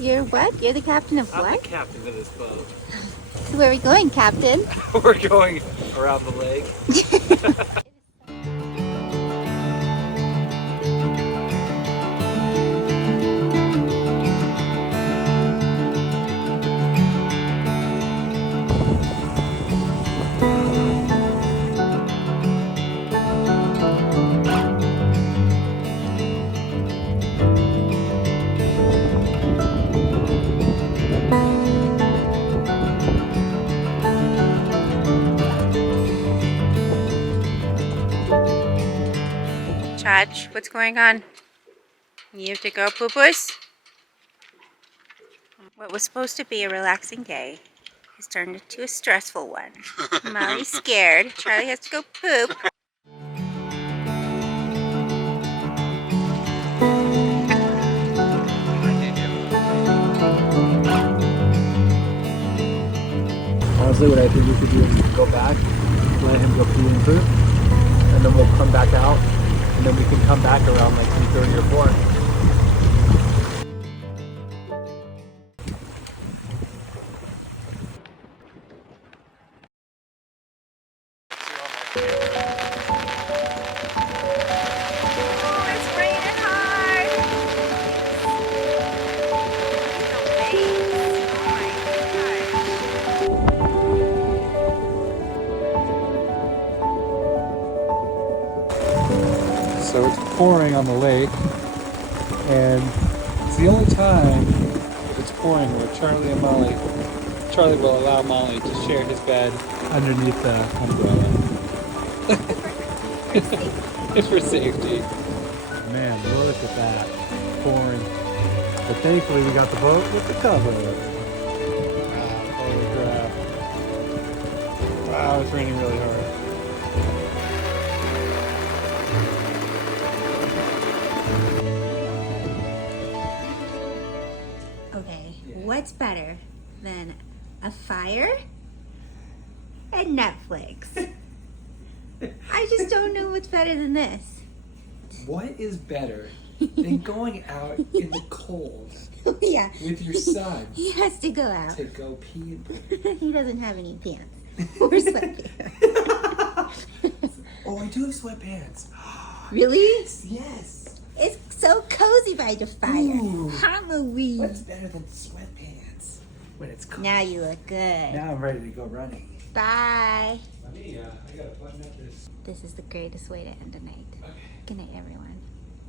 You're what? You're the captain of what? I'm the captain of this boat. So where are we going, Captain? We're going around the lake. Chaj, what's going on? You have to go poo-poos? What was supposed to be a relaxing day has turned into a stressful one. Molly's scared. Charlie has to go poop. Honestly, what I think we could do is we could go back, let him go pee and poop, and then we'll come back out, and then we can come back around like 3:30 or 4. So it's pouring on the lake, and it's the only time that it's pouring where Charlie will allow Molly to share his bed underneath the umbrella. It's for safety. Man, look at that, pouring. But thankfully we got the boat with the cover. Wow, holy crap. Wow, it's raining really hard. Okay, what's better than a fire and Netflix? I just don't know what's better than this. What is better than going out in the cold Yeah. with your son He has to go out. to go pee and poop? He doesn't have any pants or sweatpants. Oh, I do have sweatpants. Really? Yes. It's so cozy by the fire. Ooh. Halloween. What's better than sweatpants when it's cold? Now you look good. Now I'm ready to go running. Bye. I gotta button up this. This is the greatest way to end a night. Okay. Good night, everyone.